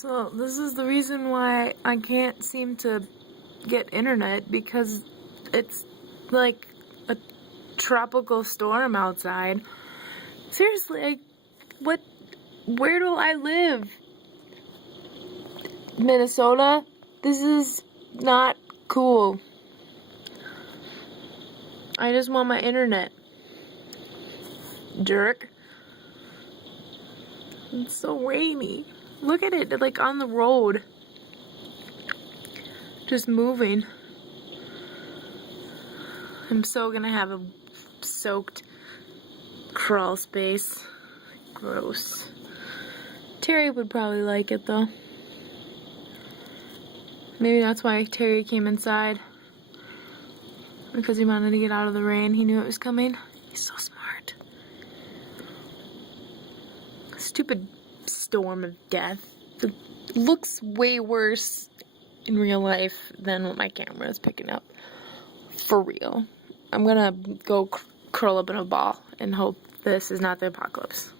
So this is the reason why I can't seem to get internet, because it's like a tropical storm outside. Seriously, where do I live? Minnesota? This is not cool. I just want my internet. Jerk. It's so rainy. Look at it, like on the road. Just moving. I'm so gonna have a soaked crawl space. Gross. Terry would probably like it though. Maybe that's why Terry came inside. Because he wanted to get out of the rain. He knew it was coming. He's so smart. Stupid storm of death. It looks way worse in real life than what my camera is picking up. For real. I'm gonna go curl up in a ball and hope this is not the apocalypse.